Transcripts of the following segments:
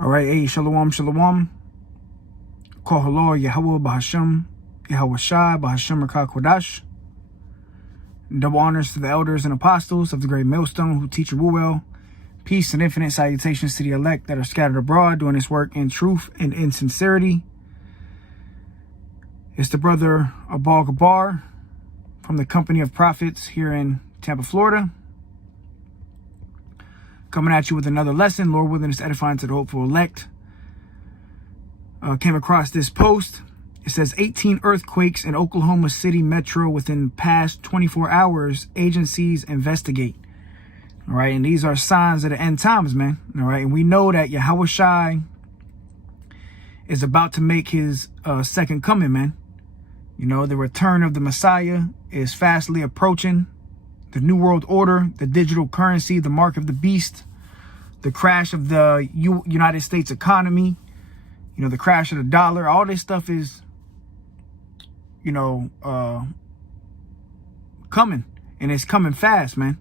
All right, hey, shalom, shalom. Call hello, Yahweh, Bahasham, Yahweh Shai, Bahasham, Rakah Kodash. Double honors to the elders and apostles of the great millstone who teach and rule well. Peace and infinite salutations to the elect that are scattered abroad doing this work in truth and in sincerity. It's the brother Abal Gabar from the Company of Prophets here in Tampa, Florida. Coming at you with another lesson, Lord willing, is edifying to the hopeful elect. Came across this post. It says 18 earthquakes in Oklahoma City metro within past 24 hours. Agencies investigate. All right, and these are signs of the end times, man. All right, and we know that Yahweh Shai is about to make his second coming, man. You know, the return of the Messiah is fastly approaching. The New World Order, the digital currency, the mark of the beast, the crash of the United States economy, you know, the crash of the dollar, all this stuff is, you know, coming, and it's coming fast, man.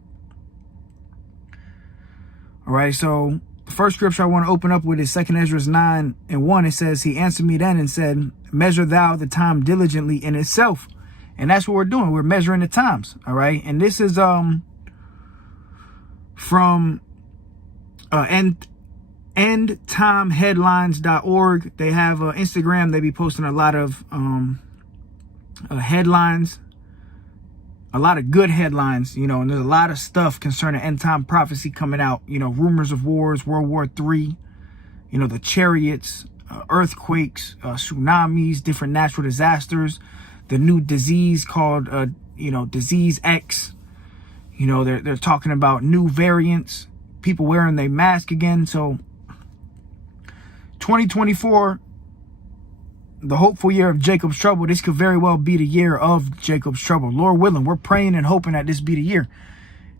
All right, so the first scripture I want to open up with is 2 Ezra 9:1. It says, he answered me then and said, measure thou the time diligently in itself. And that's what we're doing. We're measuring the times. All right. And this is from endtimeheadlines.org. They have Instagram. They be posting a lot of headlines, a lot of good headlines, you know, and there's a lot of stuff concerning end time prophecy coming out, you know, rumors of wars, World War III, you know, the chariots, earthquakes, tsunamis, different natural disasters, the new disease called, you know, disease X. You know, they're talking about new variants, people wearing their mask again. So 2024, the hopeful year of Jacob's trouble, this could very well be the year of Jacob's trouble. Lord willing, we're praying and hoping that this be the year.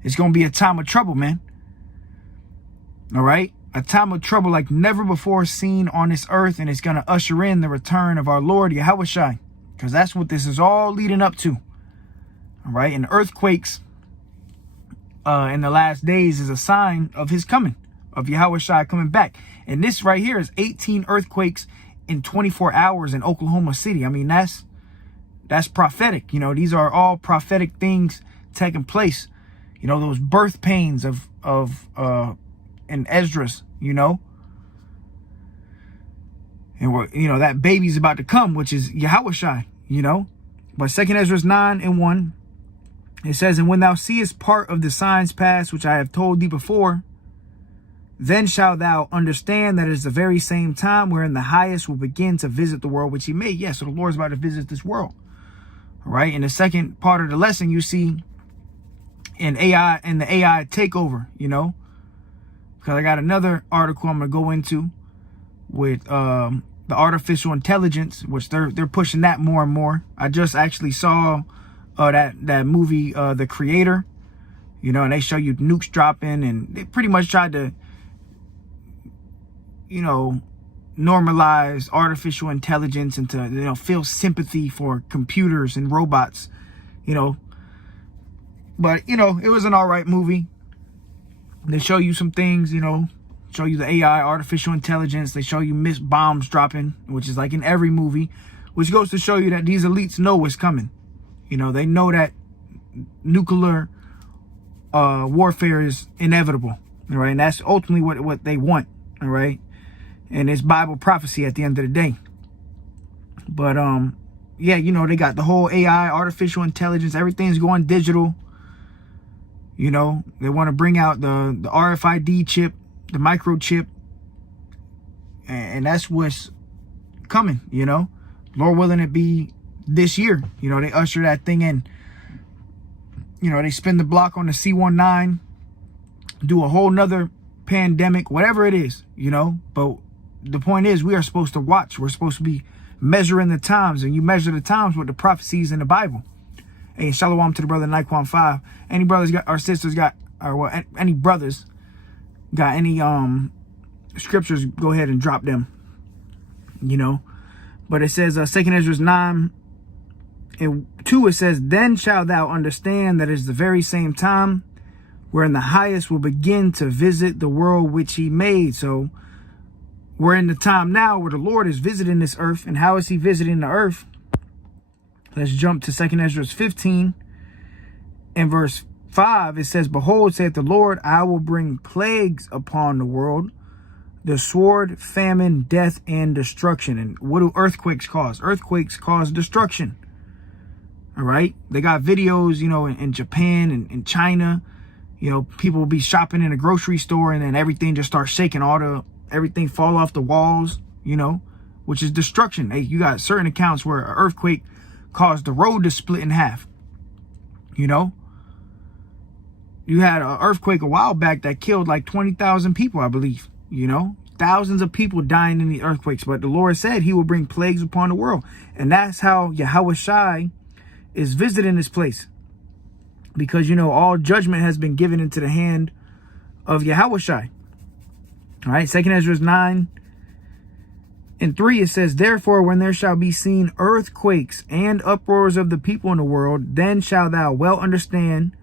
It's going to be a time of trouble, man. All right. A time of trouble like never before seen on this earth. And it's going to usher in the return of our Lord Yahweh Shai. Because that's what this is all leading up to. All right. And earthquakes in the last days is a sign of his coming, of Yahweh Shai coming back. And this right here is 18 earthquakes in 24 hours in Oklahoma City. I mean, that's prophetic. You know, these are all prophetic things taking place. You know, those birth pains of in Esdras, you know. And we're, you know, that baby's about to come, which is Yahweh Shai, you know. But 2 Ezra 9:1, it says, and when thou seest part of the signs past, which I have told thee before, then shalt thou understand that it is the very same time wherein the highest will begin to visit the world which he made. Yeah, so the Lord's about to visit this world. All right. In the second part of the lesson, you see in the AI takeover, you know, because I got another article I'm going to go into with the artificial intelligence, which they're pushing that more and more. I just actually saw that movie, The Creator, you know, and they show you nukes dropping, and they pretty much tried to, you know, normalize artificial intelligence and to, you know, feel sympathy for computers and robots, you know. But, you know, it was an all right movie. They show you some things, you know, show you the AI, artificial intelligence. They show you missed bombs dropping, which is like in every movie, which goes to show you that these elites know what's coming. You know, they know that nuclear warfare is inevitable. All right. And that's ultimately what they want. All right. And it's Bible prophecy at the end of the day. But, yeah, you know, they got the whole AI, artificial intelligence. Everything's going digital. You know, they want to bring out the RFID chip, the microchip. And that's what's coming, you know. Lord willing, it be this year. You know, they usher that thing in. You know, they spin the block on the C-19, do a whole nother pandemic, whatever it is, you know. But the point is, we are supposed to watch. We're supposed to be measuring the times, and you measure the times with the prophecies in the Bible. Hey, shalom to the brother Nikequan 5. Any brothers got, or sisters got, or well, any brothers got any scriptures, go ahead and drop them, you know. But it says 2 Ezra 9:2, it says, then shalt thou understand that it is the very same time wherein the highest will begin to visit the world which he made. So we're in the time now where the Lord is visiting this earth. And how is he visiting the earth? Let's jump to 2 Ezra 15 and verse 5. It says, behold, saith the Lord, I will bring plagues upon the world, the sword, famine, death, and destruction. And what do earthquakes cause? Earthquakes cause destruction. All right. They got videos, you know, in Japan and in China, you know, people will be shopping in a grocery store and then everything just starts shaking, everything fall off the walls, you know, which is destruction. Hey, you got certain accounts where an earthquake caused the road to split in half. You know, you had an earthquake a while back that killed like 20,000 people, I believe. You know, thousands of people dying in the earthquakes. But the Lord said he will bring plagues upon the world. And that's how Yahweh Shai is visiting this place. Because, you know, all judgment has been given into the hand of Yahweh Shai. All right, 2 Ezra 9 and 3, it says, therefore, when there shall be seen earthquakes and uproars of the people in the world, then shalt thou well understand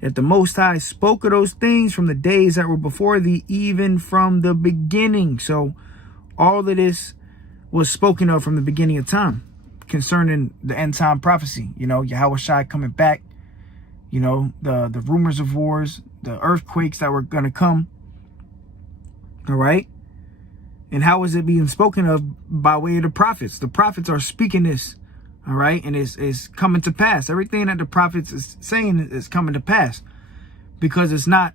that the Most High spoke of those things from the days that were before thee, even from the beginning. So all of this was spoken of from the beginning of time concerning the end time prophecy. You know, Yahweh Shai coming back, you know, the rumors of wars, the earthquakes that were going to come. All right. And how is it being spoken of? By way of the prophets. The prophets are speaking this. All right. And it's coming to pass. Everything that the prophets is saying is coming to pass, because it's not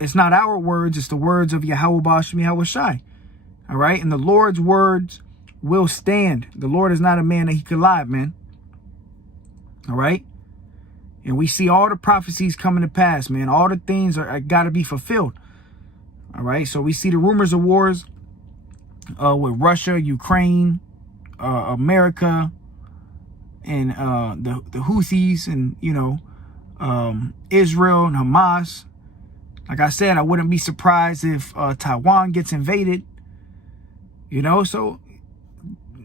our words. It's the words of Yahweh Ba'ashem Yahweh Shai. All right. And the Lord's words will stand. The Lord is not a man that he could lie, man. All right. And we see all the prophecies coming to pass, man. All the things are got to be fulfilled. All right. So we see the rumors of wars with Russia, Ukraine, America, and the Houthis, and, you know, Israel and Hamas. Like I said, I wouldn't be surprised if Taiwan gets invaded. You know, so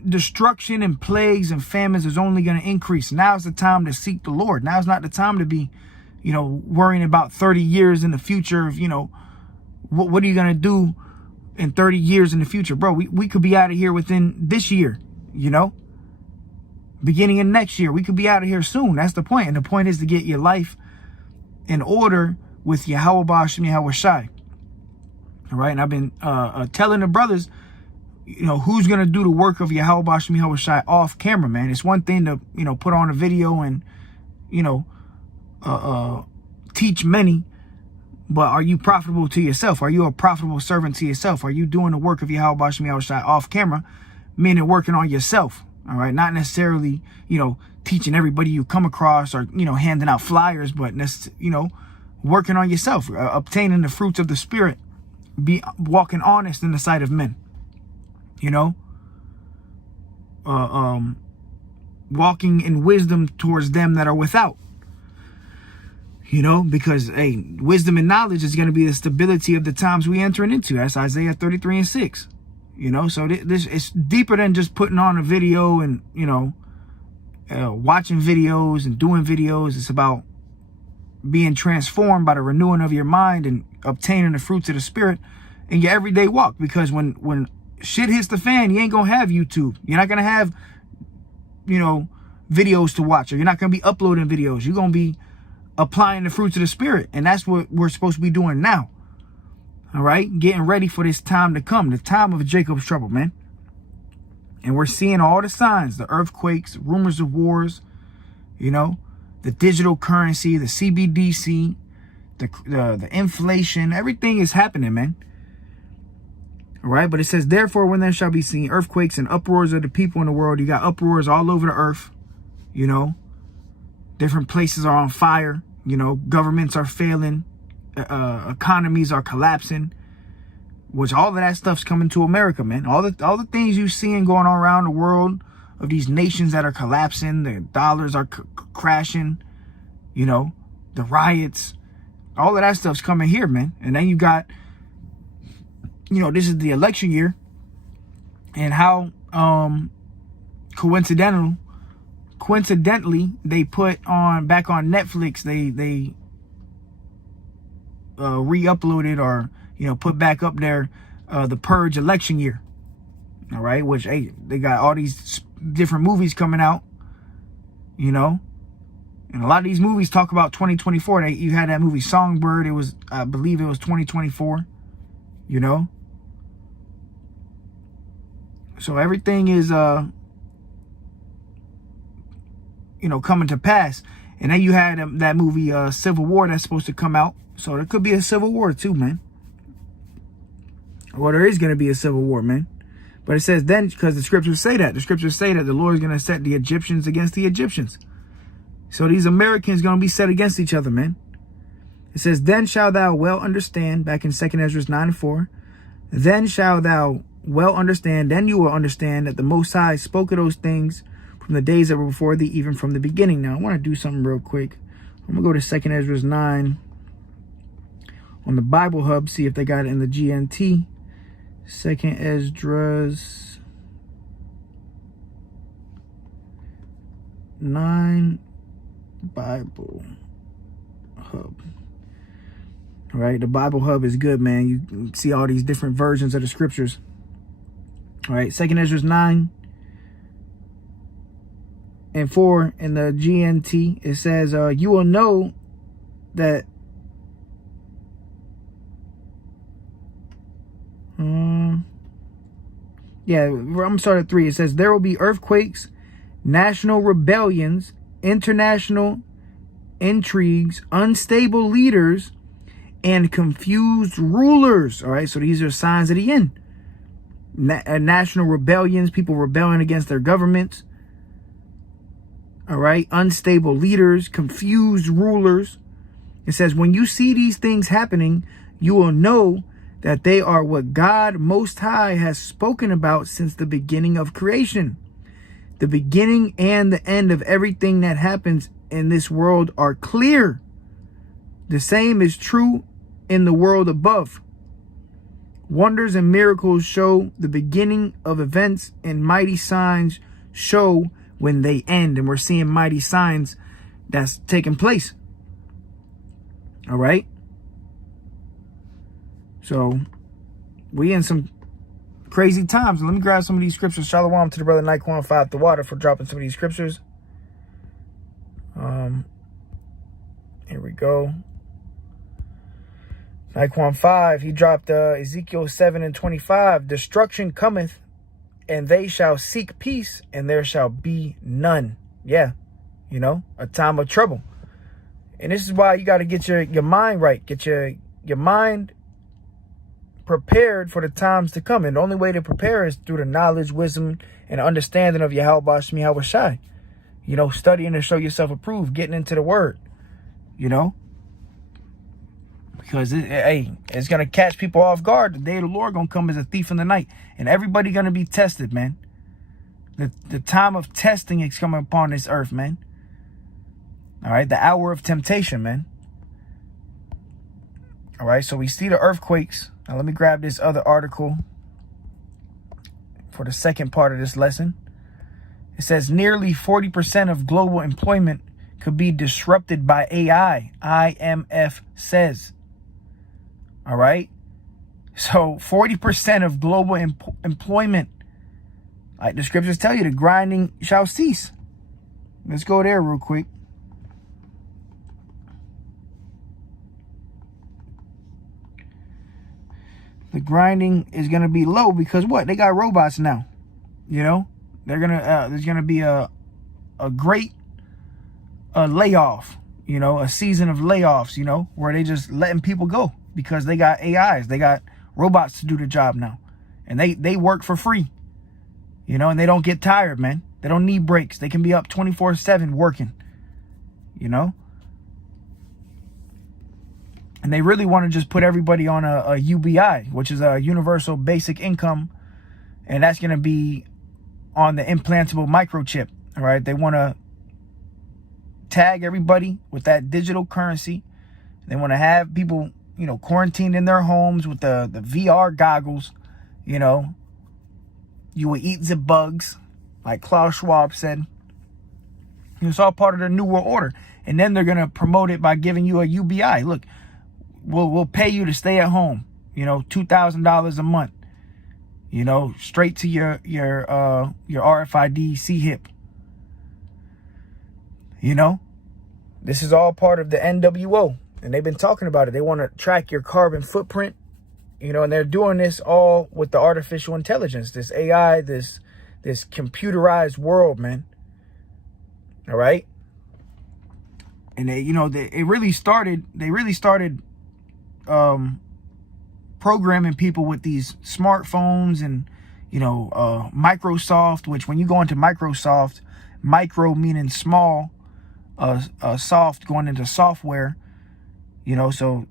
destruction and plagues and famines is only going to increase. Now's the time to seek the Lord. Now's not the time to be, you know, worrying about 30 years in the future of, you know, what are you going to do in 30 years in the future? Bro, we could be out of here within this year, you know, beginning of next year. We could be out of here soon. That's the point. And the point is to get your life in order with Yahweh Ba'ashem Yahweh Shai. All right. And I've been telling the brothers, you know, who's going to do the work of Yahweh Ba'ashem Yahweh Shai off camera, man. It's one thing to, you know, put on a video and, you know, teach many. But are you profitable to yourself? Are you a profitable servant to yourself? Are you doing the work of Yahweh Ba'ashem Yahweh Shai off camera, meaning working on yourself? All right. Not necessarily, you know, teaching everybody you come across or, you know, handing out flyers, but, you know, working on yourself, obtaining the fruits of the Spirit, be walking honest in the sight of men, you know, walking in wisdom towards them that are without. You know, because, hey, wisdom and knowledge is going to be the stability of the times we entering into. That's Isaiah 33 and 6. You know, so this it's deeper than just putting on a video and, you know, watching videos and doing videos. It's about being transformed by the renewing of your mind and obtaining the fruits of the Spirit in your everyday walk. Because when shit hits the fan, you ain't going to have YouTube. You're not going to have, you know, videos to watch, or you're not going to be uploading videos. You're going to be applying the fruits of the Spirit. And that's what we're supposed to be doing now. All right. Getting ready for this time to come. The time of Jacob's trouble, man. And we're seeing all the signs, the earthquakes, rumors of wars, you know, the digital currency, the CBDC, the inflation, everything is happening, man. All right. But it says, therefore, when there shall be seen earthquakes and uproars of the people in the world, you got uproars all over the earth, you know. Different places are on fire. You know, governments are failing. Economies are collapsing. Which all of that stuff's coming to America, man. All the things you're seeing going on around the world of these nations that are collapsing. The dollars are crashing. You know, the riots. All of that stuff's coming here, man. And then you got, you know, this is the election year. And how coincidentally, they put back on Netflix, they re-uploaded or, you know, put back up there the Purge election year. All right, which, hey, they got all these different movies coming out, you know, and a lot of these movies talk about 2024. You had that movie Songbird. It was, I believe it was 2024, you know. So everything is, you know, coming to pass. And then you had that movie Civil War that's supposed to come out. So there could be a civil war too, man. Well, there is going to be a civil war, man. But it says then, because the scriptures say that. The scriptures say that the Lord is going to set the Egyptians against the Egyptians. So these Americans going to be set against each other, man. It says, then shall thou well understand, back in 2nd Ezra 9:4. Then shall thou well understand, then you will understand that the Most High spoke of those things from the days that were before thee, even from the beginning. Now, I want to do something real quick. I'm going to go to 2nd Ezra 9 on the Bible Hub, see if they got it in the GNT. 2nd Esdras 9 Bible Hub. All right, the Bible Hub is good, man. You can see all these different versions of the scriptures. All right, 2nd Esdras 9 and 4 in the GNT. It says, you will know that I'm gonna start at 3. It says, there will be earthquakes, national rebellions, international intrigues, unstable leaders, and confused rulers. All right, so these are signs of the end. National rebellions, people rebelling against their governments. All right, unstable leaders, confused rulers. It says, when you see these things happening, you will know that they are what God Most High has spoken about since the beginning of creation. The beginning and the end of everything that happens in this world are clear. The same is true in the world above. Wonders and miracles show the beginning of events, and mighty signs show when they end. And we're seeing mighty signs that's taking place. All right. So we in some crazy times. Let me grab some of these scriptures. Shalom to the brother Nike 5 the water for dropping some of these scriptures. Here we go. Nike 5, he dropped Ezekiel 7:25. Destruction cometh, and they shall seek peace, and there shall be none. Yeah, you know, a time of trouble. And this is why you got to get your mind right. Get your mind prepared for the times to come. And the only way to prepare is through the knowledge, wisdom, and understanding of Yahweh Shemi Shai. You know, studying to show yourself approved, getting into the word, you know. Because, it's going to catch people off guard. The day of the Lord going to come as a thief in the night. And everybody going to be tested, man. The time of testing is coming upon this earth, man. All right, the hour of temptation, man. All right, so we see the earthquakes. Now, let me grab this other article for the second part of this lesson. It says nearly 40% of global employment could be disrupted by AI, IMF says. All right, so 40% of global employment, like the scriptures tell you, the grinding shall cease. Let's go there real quick. The grinding is going to be low because what? They got robots now. You know, they're going to, there's going to be a great layoff, you know, a season of layoffs, you know, where they just letting people go because they got AIs. They got robots to do the job now. And they work for free, you know, and they don't get tired, man. They don't need breaks. They can be up 24/7 working, you know. And they really want to just put everybody on a UBI, which is a universal basic income. And that's going to be on the implantable microchip. All right. They want to tag everybody with that digital currency. They want to have people, you know, quarantined in their homes with the VR goggles. You know, you will eat the bugs, like Klaus Schwab said. It's all part of the New World Order. And then they're going to promote it by giving you a UBI. Look, we'll pay you to stay at home, you know, $2,000 a month. you know, straight to your RFID C-hip. You know, this is all part of the NWO, and they've been talking about it. They want to track your carbon footprint, you know, and they're doing this all with the artificial intelligence, this AI, this computerized world, man. All right. And they, you know, they really started programming people with these smartphones and, you know, Microsoft, which when you go into Microsoft, micro meaning small, soft going into software, you know, so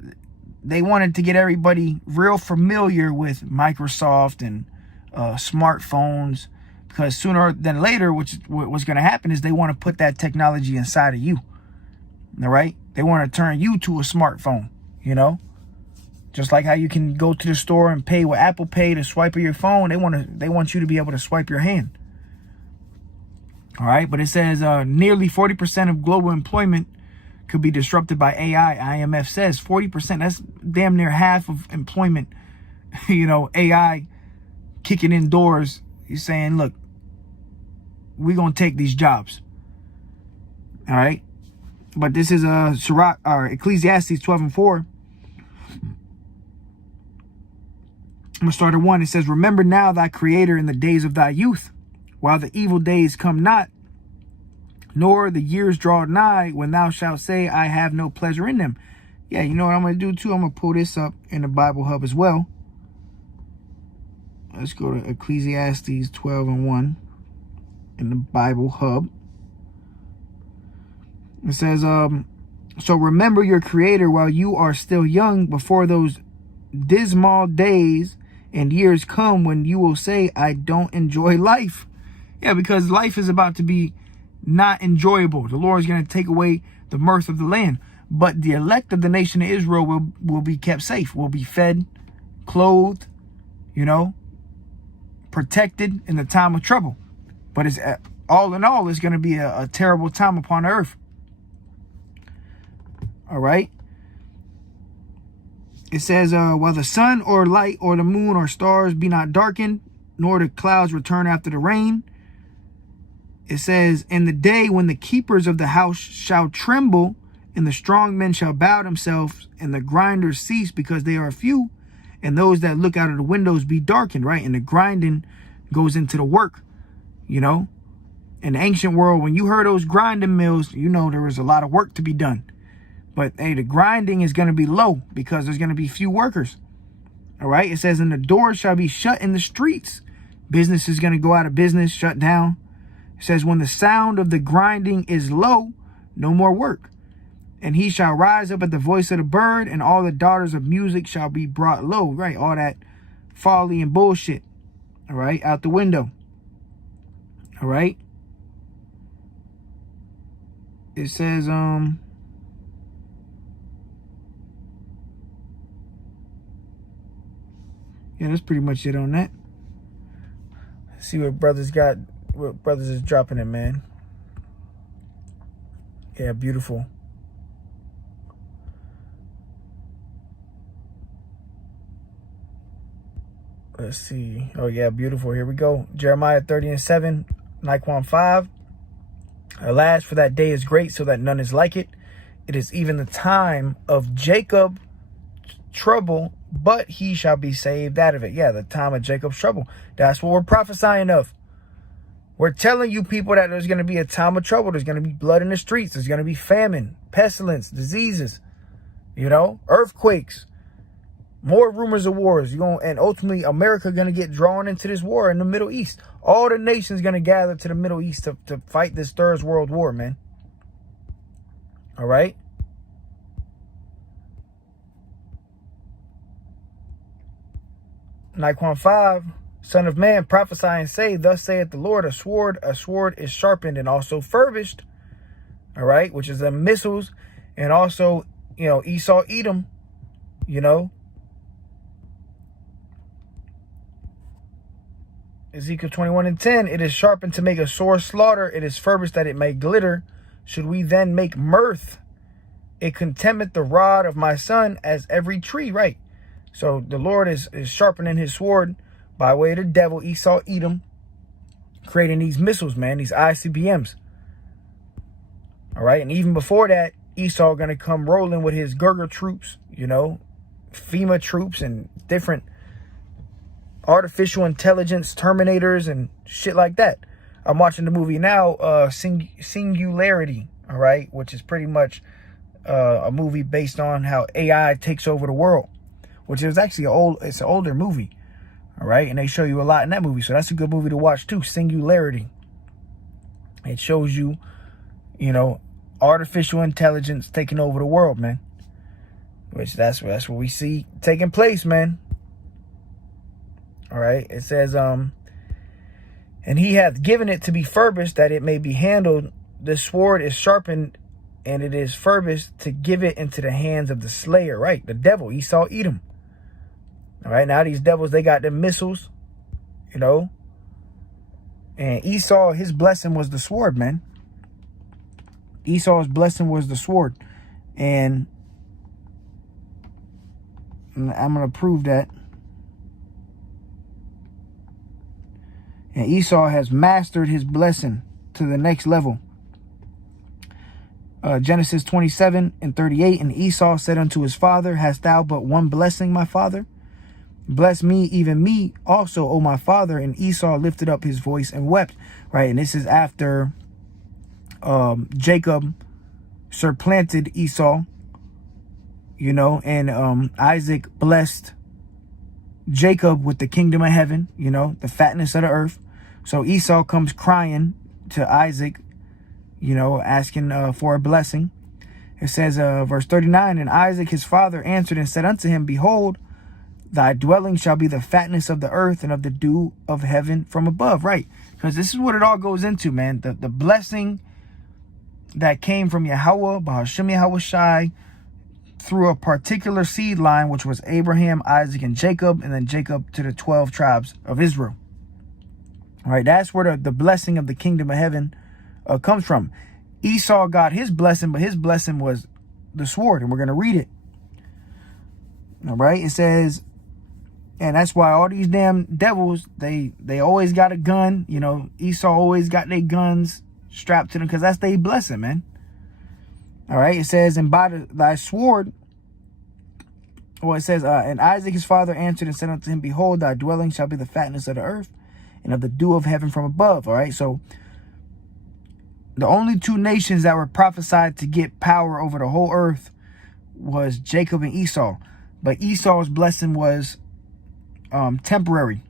they wanted to get everybody real familiar with Microsoft and smartphones, because sooner than later, what's going to happen is they want to put that technology inside of you. All right. They want to turn you to a smartphone, you know, just like how you can go to the store and pay with Apple Pay to swipe your phone. They want you to be able to swipe your hand. All right. But it says nearly 40% of global employment could be disrupted by AI. IMF says 40%. That's damn near half of employment. You know, AI kicking in doors. He's saying, look, we're going to take these jobs. All right. But this is Sirach, or Ecclesiastes 12:4. I'm going to start at 1. It says, remember now thy creator in the days of thy youth, while the evil days come not, nor the years draw nigh, when thou shalt say, I have no pleasure in them. Yeah, you know what I'm going to do too? I'm going to pull this up in the Bible Hub as well. Let's go to Ecclesiastes 12:1 in the Bible Hub. It says, so remember your creator while you are still young, before those dismal days and years come when you will say, I don't enjoy life. Yeah, because life is about to be not enjoyable. The Lord is going to take away the mirth of the land. But the elect of the nation of Israel will be kept safe, will be fed, clothed, you know, protected in the time of trouble. But it's all in all, it's going to be a terrible time upon earth. All right. It says, while the sun or light or the moon or stars be not darkened, nor the clouds return after the rain. It says, in the day when the keepers of the house shall tremble, and the strong men shall bow themselves, and the grinders cease because they are few, and those that look out of the windows be darkened, right? And the grinding goes into the work, you know. In the ancient world, when you heard those grinding mills, you know there was a lot of work to be done. But, hey, the grinding is going to be low because there's going to be few workers. All right. It says, and the doors shall be shut in the streets. Business is going to go out of business, shut down. It says, when the sound of the grinding is low, no more work. And he shall rise up at the voice of the bird, and all the daughters of music shall be brought low. Right. All that folly and bullshit. All right. Out the window. All right. It says, yeah, that's pretty much it on that. Let's see what brothers is dropping in, man. Yeah, beautiful. Let's see. Oh, yeah, beautiful. Here we go. Jeremiah 30:7, Naquan 5. Alas, for that day is great, so that none is like it. It is even the time of Jacob trouble, but he shall be saved out of it. Yeah, the time of Jacob's trouble. That's what we're prophesying of. We're telling you people that there's going to be a time of trouble. There's going to be blood in the streets. There's going to be famine, pestilence, diseases, you know, earthquakes, more rumors of wars. And ultimately, America going to get drawn into this war in the Middle East. All the nations going to gather to the Middle East to fight this third world war, man. All right. Naquan 5, Son of man, prophesy and say, thus saith the Lord, a sword is sharpened and also furbished. All right, which is the missiles, and also, you know, Esau, Edom, you know. Ezekiel 21:10, it is sharpened to make a sore slaughter. It is furbished that it may glitter. Should we then make mirth? It contemneth the rod of my son as every tree, right? So the Lord is sharpening his sword, by way of the devil, Esau, Edom, creating these missiles, man, these ICBMs. All right. And even before that, Esau going to come rolling with his Gurger troops, you know, FEMA troops and different artificial intelligence terminators and shit like that. I'm watching the movie now, Singularity, all right, which is pretty much a movie based on how AI takes over the world, which is actually it's an older movie, all right, and they show you a lot in that movie, so that's a good movie to watch too. Singularity. It shows you, you know, artificial intelligence taking over the world, man. Which that's what we see taking place, man. All right, it says, and he hath given it to be furbished, that it may be handled. The sword is sharpened, and it is furbished to give it into the hands of the slayer, right? The devil, Esau, Edom. All right, now these devils, they got them missiles, you know. And Esau, his blessing was the sword, man. Esau's blessing was the sword. And I'm going to prove that. And Esau has mastered his blessing to the next level. Genesis 27:38. And Esau said unto his father, hast thou but one blessing, my father? Bless me, even me also, O my father. And Esau lifted up his voice and wept. Right. And this is after Jacob supplanted Esau, you know, and Isaac blessed Jacob with the kingdom of heaven, you know, the fatness of the earth. So Esau comes crying to Isaac, you know, asking for a blessing. It says, verse 39, and Isaac his father answered and said unto him, behold, thy dwelling shall be the fatness of the earth and of the dew of heaven from above. Right. Because this is what it all goes into, man. The blessing that came from Yahweh, Bahashim Yahweh Shai, through a particular seed line, which was Abraham, Isaac, and Jacob, and then Jacob to the 12 tribes of Israel. All right, that's where the blessing of the kingdom of heaven comes from. Esau got his blessing, but his blessing was the sword, and we're going to read it. All right, it says, and that's why all these damn devils, they always got a gun. You know, Esau always got their guns strapped to them because that's their blessing, man. All right, it says, and by thy sword, well, it says, and Isaac his father answered and said unto him, behold, thy dwelling shall be the fatness of the earth and of the dew of heaven from above. All right, so the only two nations that were prophesied to get power over the whole earth was Jacob and Esau. But Esau's blessing was temporary.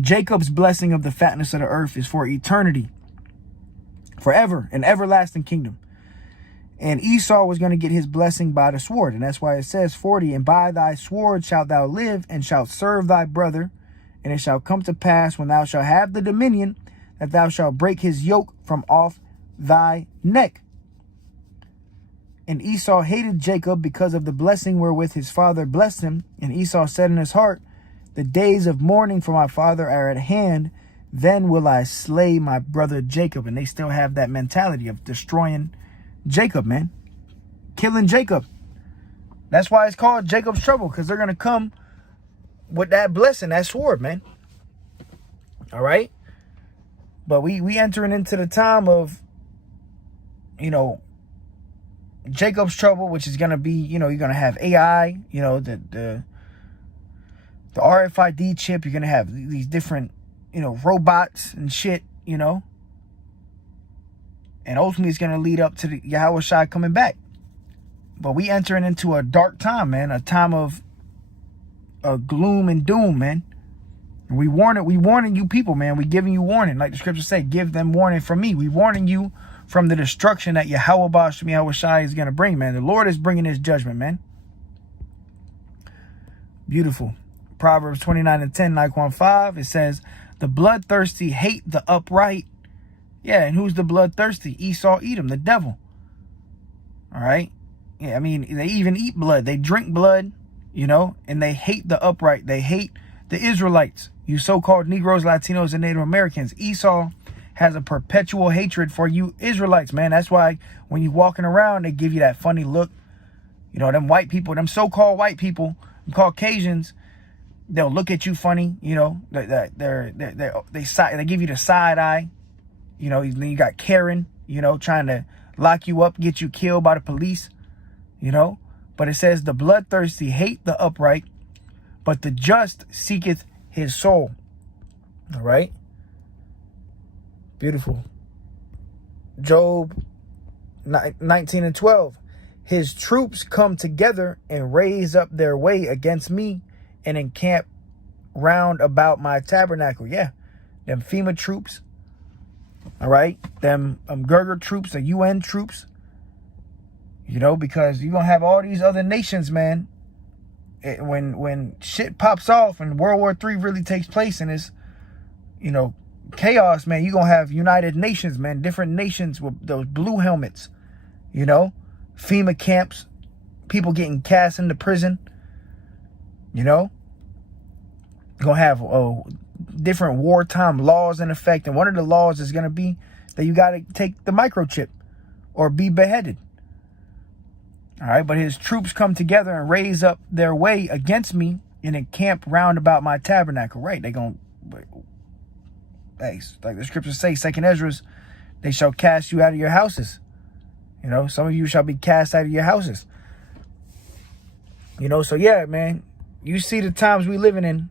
Jacob's blessing of the fatness of the earth is for eternity, forever, an everlasting kingdom. And Esau was going to get his blessing by the sword. And that's why it says 40, and by thy sword shalt thou live, and shalt serve thy brother. And it shall come to pass, when thou shalt have the dominion, that thou shalt break his yoke from off thy neck. And Esau hated Jacob because of the blessing wherewith his father blessed him. And Esau said in his heart, the days of mourning for my father are at hand. Then will I slay my brother Jacob. And they still have that mentality of destroying Jacob, man. Killing Jacob. That's why it's called Jacob's trouble, because they're going to come with that blessing, that sword, man. All right. But we entering into the time of, you know, Jacob's trouble, which is going to be, you know, you're going to have AI, you know, the RFID chip. You're going to have these different, you know, robots and shit, you know. And ultimately it's going to lead up to the Yahweh Shai coming back. But we entering into a dark time, man. A time of gloom and doom, man. And we warning you people, man. We giving you warning. Like the scriptures say, give them warning from me. We warning you from the destruction that Yahweh Bashim Yahweh Shai is going to bring, man. The Lord is bringing his judgment, man. Beautiful. Proverbs 29:10, Nike 5. It says, the bloodthirsty hate the upright. Yeah, and who's the bloodthirsty? Esau, Edom, the devil. All right. Yeah, I mean, they even eat blood. They drink blood, you know, and they hate the upright. They hate the Israelites, you so-called Negroes, Latinos, and Native Americans. Esau has a perpetual hatred for you Israelites, man. That's why when you walking around, they give you that funny look. You know, them white people, them so-called white people, Caucasians, They'll look at you funny, you know. They give you the side eye, you know. Then you got Karen, you know, trying to lock you up, get you killed by the police, you know. But it says the bloodthirsty hate the upright, but the just seeketh his soul. All right. Beautiful. Job 19:12. His troops come together and raise up their way against me and encamp round about my tabernacle. Yeah. Them FEMA troops. All right. Them Gerger troops, the UN troops. You know, because you're going to have all these other nations, man. When shit pops off and World War III really takes place and it's, you know, chaos, man, you're going to have United Nations, man. Different nations with those blue helmets, you know. FEMA camps, people getting cast into prison, you know. You're going to have different wartime laws in effect. And one of the laws is going to be that you got to take the microchip or be beheaded. All right, but his troops come together and raise up their way against me and encamp round about my tabernacle. Right, they going to, hey, like the scriptures say, 2nd Ezra, they shall cast you out of your houses. You know, some of you shall be cast out of your houses. You know, so yeah, man, you see the times we living in,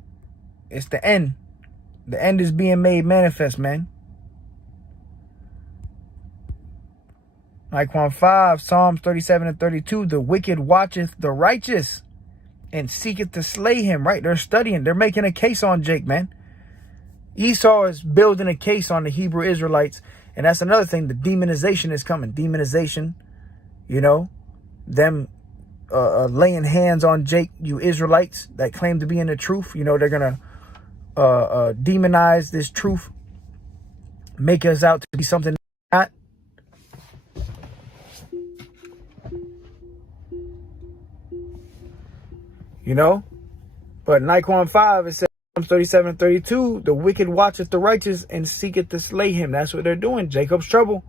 it's the end. The end is being made manifest, man. Micron 5, Psalms 37 and 32, the wicked watcheth the righteous and seeketh to slay him. Right, they're studying. They're making a case on Jake, man. Esau is building a case on the Hebrew Israelites. And that's another thing. The demonization is coming. Demonization, you know, them laying hands on Jake, you Israelites that claim to be in the truth. You know, they're going to demonize this truth, make us out to be something not. You know, but Nikon 5, it says, Psalms 37 and 32, the wicked watcheth the righteous and seeketh to slay him. That's what they're doing. Jacob's trouble.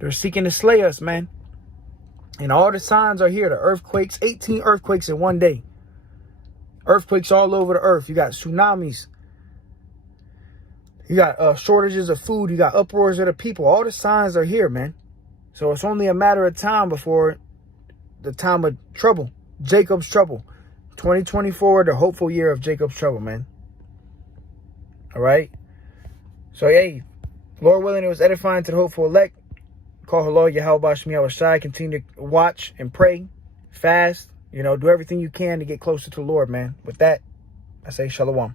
They're seeking to slay us, man. And all the signs are here. The earthquakes, 18 earthquakes in one day. Earthquakes all over the earth. You got tsunamis. You got shortages of food. You got uproars of the people. All the signs are here, man. So it's only a matter of time before the time of trouble. Jacob's trouble. 2024, the hopeful year of Jacob's trouble, man. All right. So, hey, Lord willing, it was edifying to the hopeful elect. Call hello, Yahweh Shemi Awashai. Continue to watch and pray, fast. You know, do everything you can to get closer to the Lord, man. With that, I say shalom.